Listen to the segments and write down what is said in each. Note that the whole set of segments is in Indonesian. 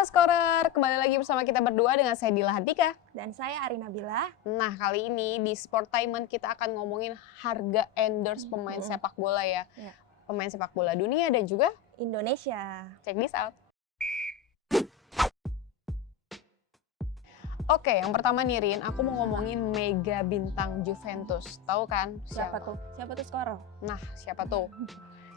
Halo Scorer, kembali lagi bersama kita berdua dengan saya Dila Hantika. Dan saya Arina Bila. Nah, kali ini di Sportainment kita akan ngomongin harga endorse pemain sepak bola ya. Pemain sepak bola dunia dan juga Indonesia. Check this out. Oke, yang pertama nih Rin, aku mau ngomongin mega bintang Juventus. Tahu kan Siapa tuh? Siapa tuh Scorer? Nah, siapa tuh?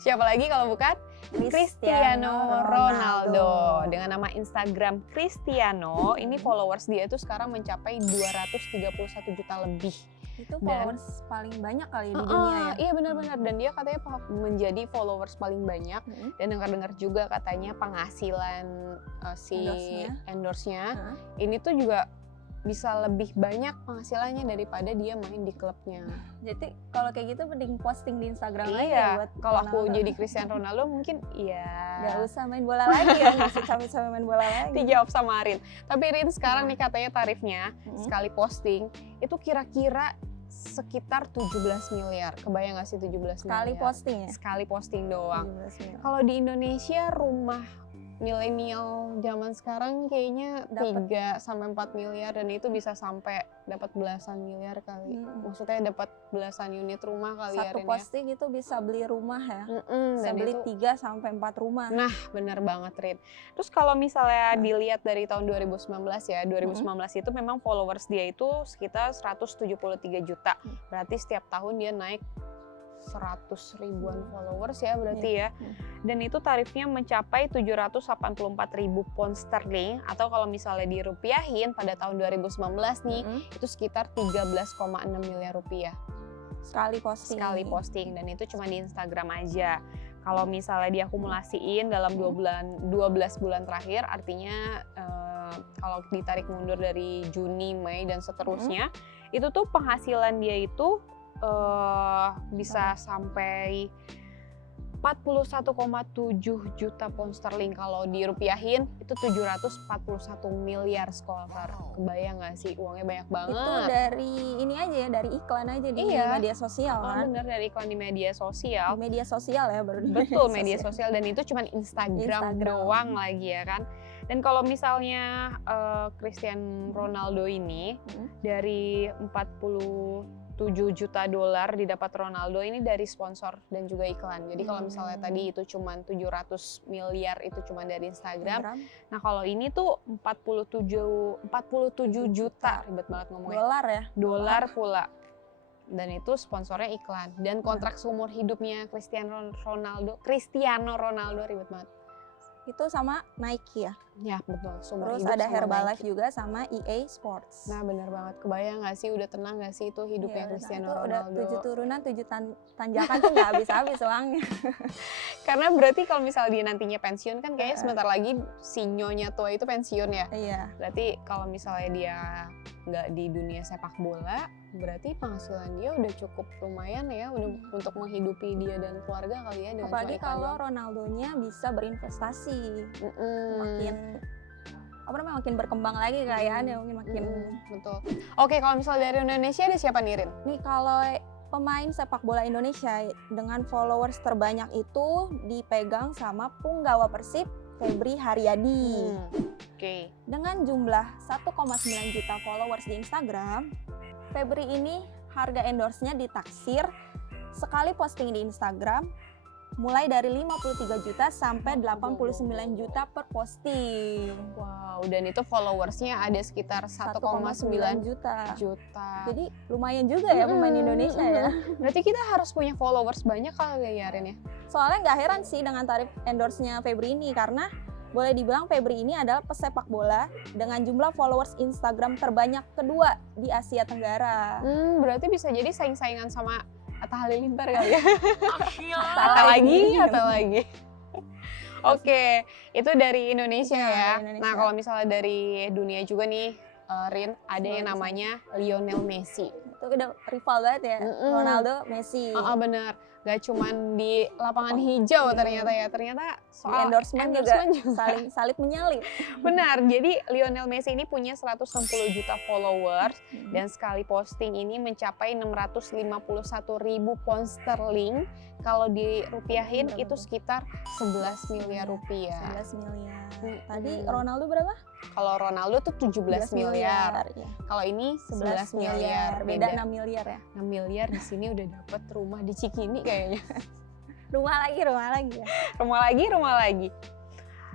Siapa lagi kalau bukan Cristiano Ronaldo. Dengan nama Instagram Cristiano, ini followers dia itu sekarang mencapai 231 juta lebih. Itu followers paling banyak kali di dunia ya? Iya benar-benar, dan dia katanya menjadi followers paling banyak. Dan dengar-dengar juga katanya penghasilan si endorse-nya ini tuh juga bisa lebih banyak penghasilannya daripada dia main di klubnya. Jadi kalau kayak gitu mending posting di Instagram aja Iya, buat kalau aku jadi Cristiano Ronaldo mungkin ya gak usah main bola lagi ya, gak usah sampai main bola lagi. Dijawab sama Rin. Tapi Rin sekarang nih katanya tarifnya sekali posting itu kira-kira sekitar 17 miliar. Kebayang gak sih 17 miliar? Sekali posting ya? Sekali posting doang. Kalau di Indonesia rumah milenial zaman sekarang kayaknya 3 sampai 4 miliar dan itu bisa sampai dapat belasan miliar kali. Maksudnya dapat belasan unit rumah kali ya. Satu posting itu bisa beli rumah ya. Bisa dan beli itu 3 sampai 4 rumah. Nah, benar banget Rin. Terus kalau misalnya dilihat dari tahun 2019 ya, 2019 itu memang followers dia itu sekitar 173 juta. Berarti setiap tahun dia naik 100 ribuan followers ya berarti ya. Dan itu tarifnya mencapai 784 ribu pound sterling, atau kalau misalnya dirupiahin pada tahun 2019 nih itu sekitar 13,6 miliar rupiah. Sekali posting. Dan itu cuma di Instagram aja. Kalau misalnya diakumulasiin dalam 12 bulan terakhir, artinya kalau ditarik mundur dari Juni, Mei dan seterusnya, itu tuh penghasilan dia itu bisa sampai 41,7 juta pound sterling. Kalau dirupiahin itu 741 miliar Scorer. Kebayang gak sih, uangnya banyak banget. Itu dari ini aja ya, dari iklan aja di media sosial kan? Bener, dari iklan di media sosial. Di media sosial ya baru. Betul, media sosial, dan itu cuma Instagram doang lagi ya kan. Dan kalau misalnya Cristiano Ronaldo ini dari 47 juta dolar didapat Ronaldo ini dari sponsor dan juga iklan. Jadi kalau misalnya tadi itu cuma 700 miliar itu cuma dari Instagram. Nah, kalau ini tuh 47 juta, ribet banget ngomongnya. Dolar ya? Dolar pula. Dan itu sponsornya iklan. Dan kontrak seumur hidupnya Cristiano Ronaldo ribet banget. Itu sama Nike ya? Ya betul. Terus ada Herbalife juga sama EA Sports. Nah benar banget. Kebayang gak sih, udah tenang gak sih itu hidupnya Cristiano Ronaldo? Udah 7 turunan, 7 tanjakan tuh gak habis-habis uangnya. Karena berarti kalau misalnya dia nantinya pensiun kan kayaknya sebentar lagi si nyonya tua itu pensiun ya. Iya. Berarti kalau misalnya dia nggak di dunia sepak bola, berarti penghasilan dia udah cukup lumayan ya untuk menghidupi dia dan keluarga kali ya. Apalagi kalau Ronaldonya bisa berinvestasi, makin berkembang lagi kekayaannya, mungkin makin betul. Oke, kalau misalnya dari Indonesia ada siapa nih Rin? Nih kalau pemain sepak bola Indonesia dengan followers terbanyak itu dipegang sama punggawa Persib Febri Haryadi. Dengan jumlah 1,9 juta followers di Instagram, Febri ini harga endorse-nya ditaksir sekali posting di Instagram mulai dari 53 juta sampai 89 juta per posting. Wow, dan itu followersnya ada sekitar 1,9 juta. Jadi lumayan juga ya pemain Indonesia ya. Berarti kita harus punya followers banyak kali ya Rin ya? Soalnya nggak heran sih dengan tarif endorse-nya Febri ini, karena boleh dibilang Febri ini adalah pesepak bola dengan jumlah followers Instagram terbanyak kedua di Asia Tenggara. Berarti bisa jadi saing-saingan sama Atta Halilintar kali ya? Atau lagi. Oke, itu dari Indonesia ya. Nah, kalau misalnya dari dunia juga nih, Rin, ada yang namanya Lionel Messi. Itu udah rival banget ya, Ronaldo, Messi. Bener. Gak cuman di lapangan hijau ternyata ya, ternyata Di soal endorsement juga saling salip menyalip. Benar, jadi Lionel Messi ini punya 160 juta followers dan sekali posting ini mencapai 651.000 pound sterling. Kalau dirupiahin itu sekitar 11 miliar rupiah. 11 miliar. Tadi Ronaldo berapa? Kalau Ronaldo tuh 17 miliar. Ya. Kalau ini 11 miliar. Beda 6 miliar ya. 6 miliar di sini udah dapat rumah di Cikini kayaknya. Rumah lagi ya. Rumah lagi.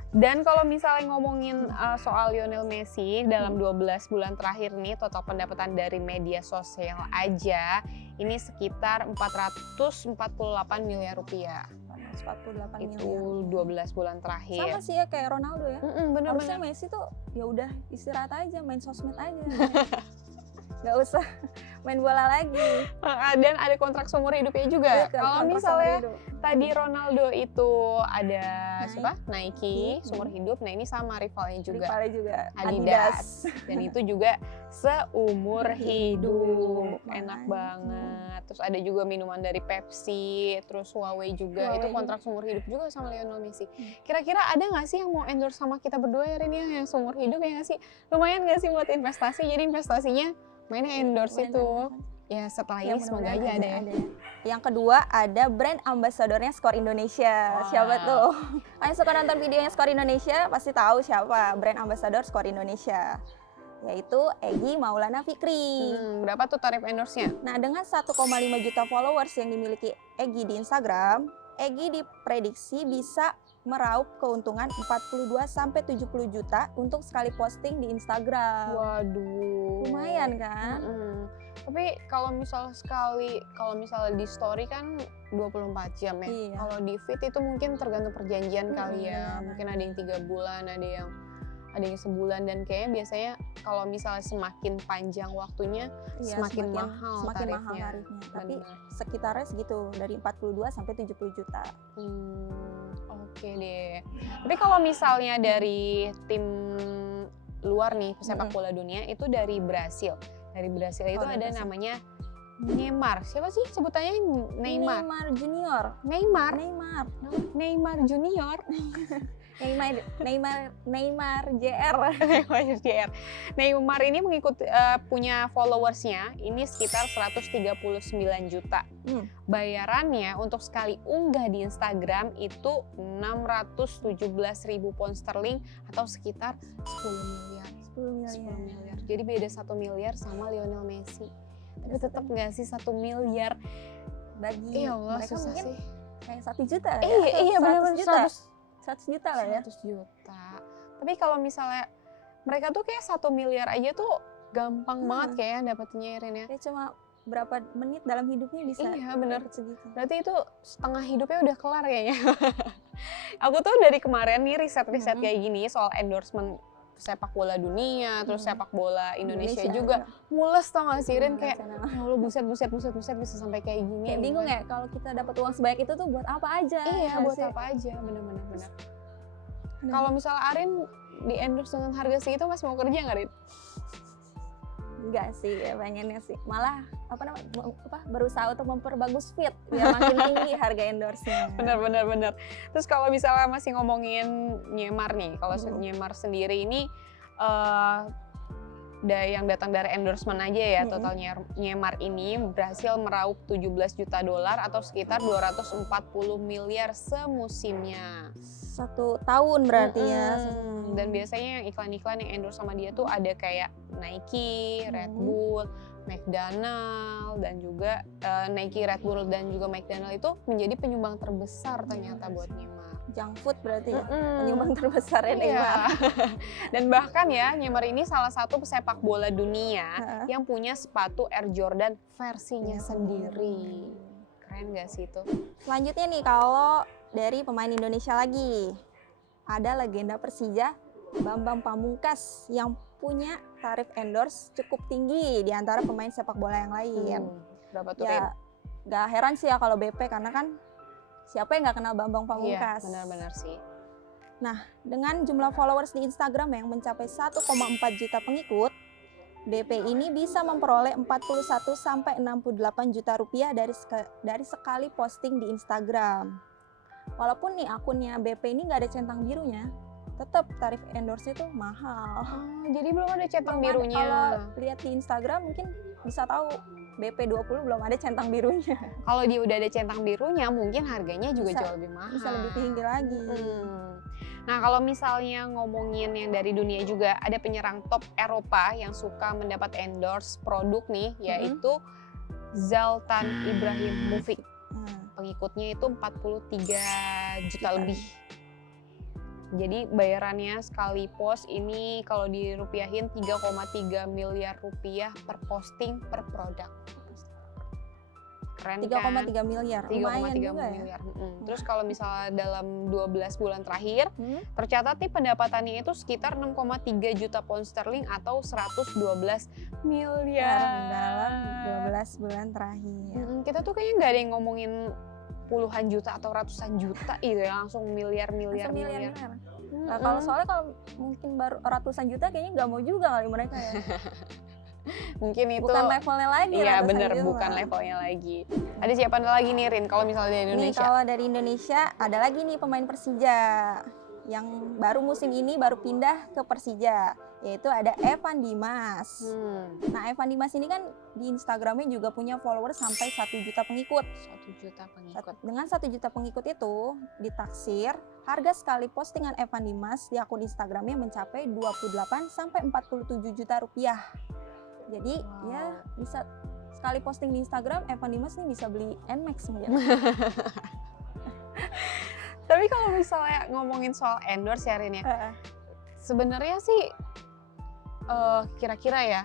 Dan kalau misalnya ngomongin soal Lionel Messi dalam 12 bulan terakhir nih, total pendapatan dari media sosial aja ini sekitar 448 miliar rupiah. 448 Itu miliar. 12 bulan terakhir. Sama sih ya kayak Ronaldo ya. Harusnya Bener-bener. Messi tuh ya udah istirahat aja, main sosmed aja. Gak usah main bola lagi. Dan ada kontrak seumur hidupnya juga. Kalau misalnya tadi Ronaldo itu ada Nike seumur hidup, nah ini sama rivalnya juga. Adidas. Dan itu juga seumur hidup. Enak banget. Terus ada juga minuman dari Pepsi, terus Huawei juga. Itu kontrak seumur hidup juga sama Lionel Messi. Kira-kira ada nggak sih yang mau endorse sama kita berdua ya Rin, yang seumur hidup ya nggak sih? Lumayan nggak sih buat investasi? Jadi investasinya mainnya endorse itu. Ya setelah ini semoga aja ada ya. Yang kedua ada brand ambasadornya Skor Indonesia. Wow. Siapa tuh? Yang suka nonton videonya Skor Indonesia pasti tahu siapa brand ambasador Skor Indonesia. Yaitu Egy Maulana Fikri. Berapa tuh tarif endorse-nya? Nah, dengan 1,5 juta followers yang dimiliki Egy di Instagram, Egy diprediksi bisa meraup keuntungan 42-70 juta untuk sekali posting di Instagram. Waduh. Lumayan kan? Tapi kalau misalnya di story kan 24 jam ya. Iya. Kalau di feed itu mungkin tergantung perjanjian kali ya. Mungkin ada yang 3 bulan, ada yang sebulan, dan kayaknya biasanya kalau misalnya semakin panjang waktunya semakin mahal tarifnya. Tapi sekitarnya segitu, dari 42 sampai 70 juta. Oke deh. Tapi kalau misalnya dari tim luar nih pesepak bola dunia itu dari Brasil. Dari Brasil itu ada namanya Neymar. Siapa sih sebutannya? Neymar. Neymar Junior. Neymar JR. Neymar ini punya followersnya ini sekitar 139 juta. Bayarannya untuk sekali unggah di Instagram itu 617.000 pound sterling atau sekitar 10 miliar. Jadi beda 1 miliar sama Lionel Messi. Tapi tetap nggak sih 1 miliar bagi mereka susah mungkin sih. Kayak 1 juta ya? Iya benar-benar 100 juta lah ya. 100 juta. Tapi kalau misalnya mereka tuh kayak 1 miliar aja tuh gampang banget kayak dapetinnya Irin ya. Kayak cuma berapa menit dalam hidupnya bisa. Iya benar. Segitu. Berarti itu setengah hidupnya udah kelar kayaknya. Aku tuh dari kemarin nih riset kayak gini soal endorsement sepak bola dunia, terus sepak bola Indonesia juga. Mules tau gak sih Rin, kayak ya Allah buset bisa sampai kayak gini. Kayak bingung ya kalau kita dapat uang sebanyak itu tuh buat apa aja? Iya, buat apa aja, bener-bener. Kalau misalnya Arin di endorse dengan harga segitu masih mau kerja nggak Rin? Enggak sih, ya pengennya sih. Malah berusaha untuk memperbagus fit biar makin tinggi harga endorse-nya. Bener. Terus kalau misalnya masih ngomongin Neymar nih, kalau Neymar sendiri ini yang datang dari endorsement aja ya, total Neymar ini berhasil meraup 17 juta dolar atau sekitar 240 miliar semusimnya. 1 tahun berarti ya. Dan biasanya yang iklan-iklan yang endorse sama dia tuh ada kayak Nike, Red Bull, McDonald, dan juga Nike, Red Bull, dan juga McDonald itu menjadi penyumbang terbesar ternyata buat Neymar. Junk food berarti ya, penyumbang terbesar ya Neymar. Dan bahkan ya Neymar ini salah satu pesepak bola dunia yang punya sepatu Air Jordan versinya sendiri. Keren gak sih itu? Selanjutnya nih kalau dari pemain Indonesia lagi, ada legenda Persija Bambang Pamungkas yang punya tarif endorse cukup tinggi di antara pemain sepak bola yang lain. Berapa tuh? Ya, gak heran sih ya kalau BP karena kan siapa yang gak kenal Bambang Pamungkas? Iya, benar-benar sih. Nah, dengan jumlah followers di Instagram yang mencapai 1,4 juta pengikut, BP ini bisa memperoleh 41 sampai 68 juta rupiah dari sekali posting di Instagram. Walaupun nih akunnya BP ini nggak ada centang birunya, tetap tarif endorse itu mahal. Jadi belum ada centang Belum ada. birunya. Kalau lihat di Instagram mungkin bisa tahu BP 20 belum ada centang birunya. Kalau dia udah ada centang birunya, mungkin harganya juga jauh lebih mahal. Bisa lebih tinggi lagi. Nah, kalau misalnya ngomongin yang dari dunia juga, ada penyerang top Eropa yang suka mendapat endorse produk nih, yaitu Zlatan Ibrahimovic. Pengikutnya itu 43 juta lebih. Jadi bayarannya sekali post ini kalau dirupiahin 3,3 miliar rupiah per posting per produk. Keren 3,3 miliar, 3,3 miliar. Terus kalau misalnya dalam 12 bulan terakhir, tercatat nih pendapatannya itu sekitar 6,3 juta pound sterling atau 112 miliar. Dalam 12 bulan terakhir. Kita tuh kayaknya nggak ada yang ngomongin puluhan juta atau ratusan juta gitu ya, langsung miliar. Nah, kalau soalnya kalau mungkin baru ratusan juta kayaknya nggak mau juga kali mereka ya. Mungkin itu bukan levelnya lagi. Iya bener, bukan levelnya lagi. Ada siapa lagi nih Rin kalau misalnya dari Indonesia? Kalau dari Indonesia ada lagi nih pemain Persija yang baru musim ini baru pindah ke Persija, yaitu ada Evan Dimas. Nah, Evan Dimas ini kan di Instagramnya juga punya followers sampai 1 juta pengikut. 1 juta pengikut. Dengan 1 juta pengikut itu ditaksir harga sekali postingan Evan Dimas di akun Instagramnya mencapai 28 sampai 47 juta rupiah. Jadi ya bisa sekali posting di Instagram, Evan Dimas nih bisa beli Nmax mungkin. Tapi kalau misalnya ngomongin soal endorse ya Rin ya, sebenarnya sih kira-kira ya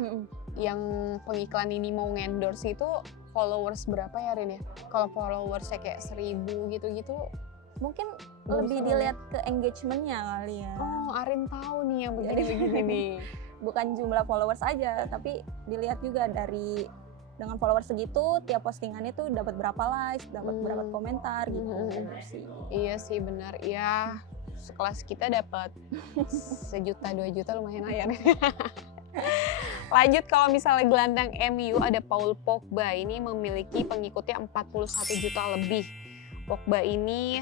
yang pengiklan ini mau nge-endorse itu followers berapa ya Rin ya? Kalau followersnya kayak 1000 gitu-gitu mungkin lebih dilihat ke engagementnya kali ya. Oh, Arin tahu nih yang begini-begini nih. Bukan jumlah followers aja, tapi dilihat juga dari dengan followers segitu, tiap postingannya tuh dapat berapa likes, dapat berapa komentar gitu. Iya sih benar. Ya sekelas kita dapat 1 juta 2 juta lumayan lah ya. Lanjut, kalau misalnya gelandang MU ada Paul Pogba, ini memiliki pengikutnya 41 juta lebih. Pogba ini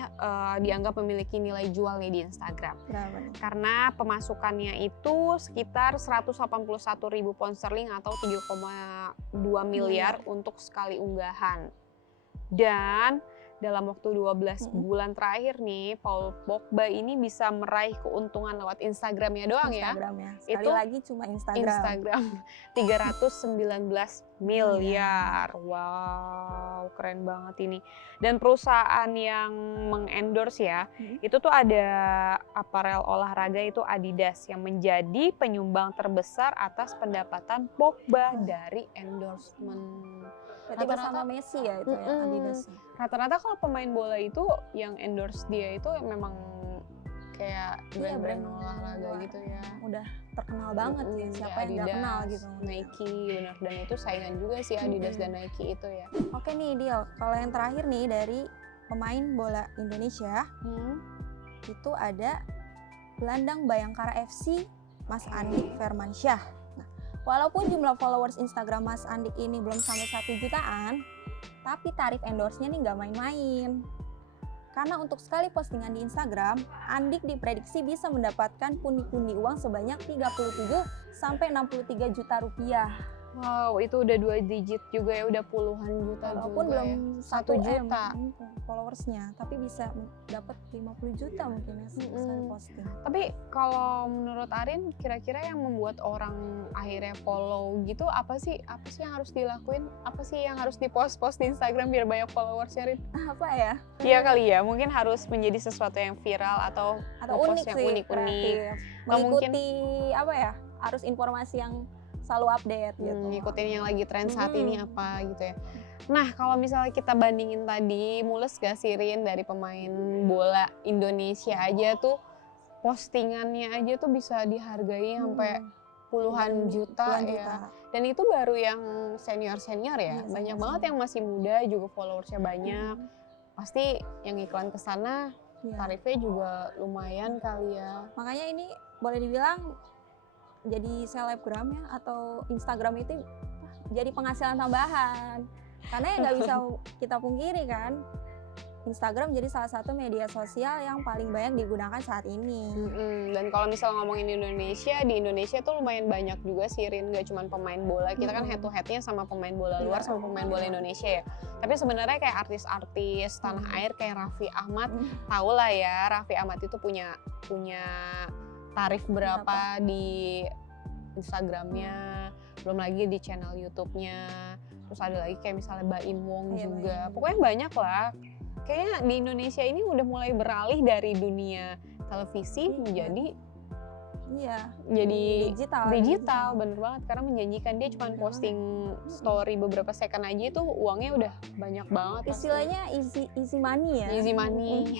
dianggap memiliki nilai jual nih di Instagram. Karena pemasukannya itu sekitar 181.000 pound sterling atau 3,2 miliar untuk sekali unggahan. Dan dalam waktu 12 bulan terakhir nih, Paul Pogba ini bisa meraih keuntungan lewat Instagramnya doang ya. Sekali itu lagi cuma Instagram. 319 miliar. Wow, keren banget ini. Dan perusahaan yang mengendorse ya, itu tuh ada aparel olahraga itu Adidas yang menjadi penyumbang terbesar atas pendapatan Pogba dari endorsement. Berarti bersama Messi ya itu ya Adidas. Rata-rata kalau pemain bola itu yang endorse dia itu memang kayak brand olahraga gitu ya. Udah terkenal banget ya, siapa yang nggak kenal gitu. Nike, benar, dan itu saingan juga sih Adidas dan Nike itu ya. Oke nih Dil, kalau yang terakhir nih dari pemain bola Indonesia, itu ada gelandang Bayangkara FC Mas Andik Firmansyah. Nah, walaupun jumlah followers Instagram Mas Andik ini belum sampai 1 jutaan, tapi tarif endorse-nya nih nggak main-main. Karena untuk sekali postingan di Instagram, Andik diprediksi bisa mendapatkan pundi-pundi uang sebanyak 37 sampai 63 juta rupiah. Wow, itu udah 2 digit juga ya, udah puluhan juta. Walaupun juga belum ya. 1 juta followersnya, tapi bisa dapat 50 juta mungkin ya sekali posting. Tapi kalau menurut Arin, kira-kira yang membuat orang akhirnya follow gitu apa sih? Apa sih yang harus dilakuin? Apa sih yang harus dipost-post di Instagram biar banyak followers ya, Rin? Apa ya? Iya kali ya, mungkin harus menjadi sesuatu yang viral atau unik yang sih, unik-unik. Mengikuti apa ya? Arus informasi yang selalu update gitu. Ngikutin yang lagi tren saat ini apa gitu ya. Nah, kalau misalnya kita bandingin tadi, mules gak sih Rin dari pemain bola Indonesia aja tuh postingannya aja tuh bisa dihargai sampai puluhan juta ya. Dan itu baru yang senior-senior ya. Banyak banget yang masih muda juga followersnya banyak. Pasti yang iklan ke sana tarifnya juga lumayan kali ya. Makanya ini boleh dibilang jadi selebgram ya atau Instagram itu jadi penghasilan tambahan. Karena ya nggak bisa kita pungkiri kan, Instagram jadi salah satu media sosial yang paling banyak digunakan saat ini. Dan kalau misal ngomongin di Indonesia tuh lumayan banyak juga sih Rin, gak cuma pemain bola, kita kan head to headnya sama pemain bola luar sama pemain bola Indonesia ya. Tapi sebenarnya kayak artis-artis tanah air kayak Raffi Ahmad, tau lah ya Raffi Ahmad itu punya tarif berapa di Instagramnya, belum lagi di channel YouTube-nya, terus ada lagi kayak misalnya Baim Wong juga, pokoknya banyak lah. Kayaknya di Indonesia ini udah mulai beralih dari dunia televisi menjadi jadi digital, bener banget, karena menjanjikan. Dia cuma posting story beberapa second aja itu uangnya udah banyak banget. Istilahnya easy money ya. Easy money.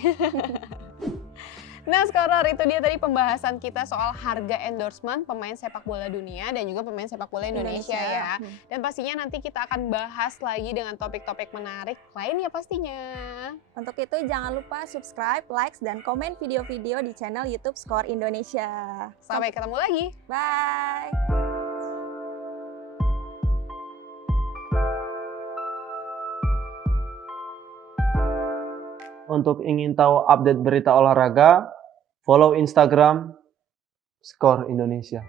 Nah, Scholar, itu dia tadi pembahasan kita soal harga endorsement pemain sepak bola dunia dan juga pemain sepak bola Indonesia ya. Dan pastinya nanti kita akan bahas lagi dengan topik-topik menarik lainnya pastinya. Untuk itu jangan lupa subscribe, likes, dan komen video-video di channel YouTube Skor Indonesia. Sampai ketemu lagi. Bye. Untuk ingin tahu update berita olahraga, follow Instagram Skor Indonesia.